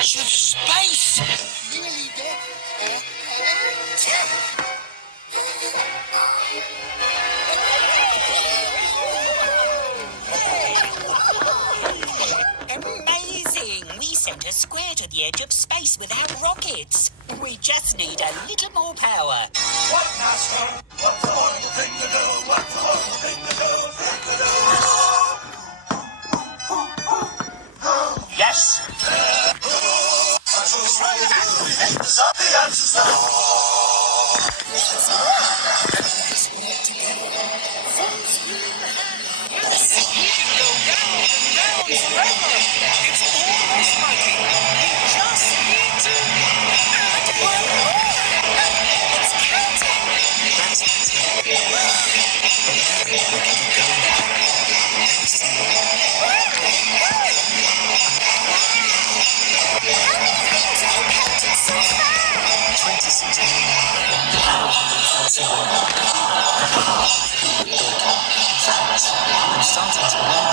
edge of space. Nearly there. Amazing! We sent a square to the edge of space with our rockets. We just need a little more power. What, Master? What's the horrible thing to do? What's the horrible thing to do? Yes. The answer's no. We can go down and down forever. It's almost working. We just need to add one more. It's counting. That's How many things have you counted so far? 26,141,031. In fact, I'm starting to wonder